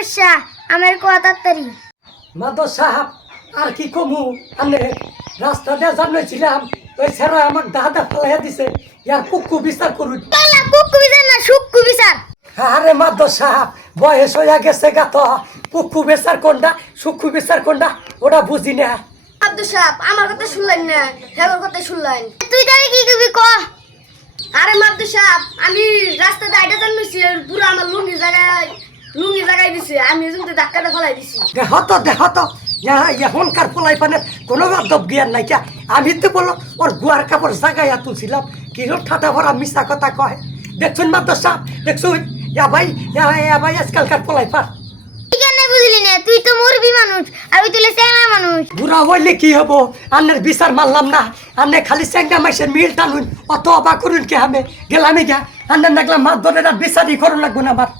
সমস্যা আমার কোয়া তাড়াতাড়ি মাদর সাহেব আর কি কমু আমি রাস্তা দিয়ে জানাইছিলাম ওই ছেড়া আমার দাদা ফেলাইয়া দিছে ইয়ার কুকু বিচার করুন কালা কুকু বিচার না সুক্কু বিচার আরে মাদর সাহেব বয়স হইয়া গেছে গা তো কুকু বিচার কোনটা সুকু বিচার কোনটা ওটা বুঝি না আব্দুল সাহেব আমার কথা শুনলেন না হেগর কথা শুনলেন তুই তারে কি কবি ক আরে মাব্দুল সাহেব আমি রাস্তাতে আইটা জানছি পুরো আমার লুঙ্গি জায়গায় দিছে আমি এজন্য ধাক্কাটা ফলাই দিছি দেহ তো এখনকার পোলাই পানের কোনো বান্ধব জ্ঞান নাই কে আমি তো বলো ওর গুয়ার কাপড় জাগাইয়া তুলছিলাম কিরো ঠাটা ভরা মিশা কথা কয় দেখছুন মাদর সাহেব দেখছুন ভাই আজকালকার পোলাই পার কেন বুঝলি না তুই তো মুরবি মানুষ আর ওই তুলে চেনা মানুষ বুড়া হইলে কি হবো আন্নের বিচার মারলাম না আন্নে খালি চেঙ্গা মাইসের মিল টানুন অত অবাক করুন কে আমি গেলামই গা আন্নের দেখলাম মাছ ধরে বিচারই করুন লাগবো না আমার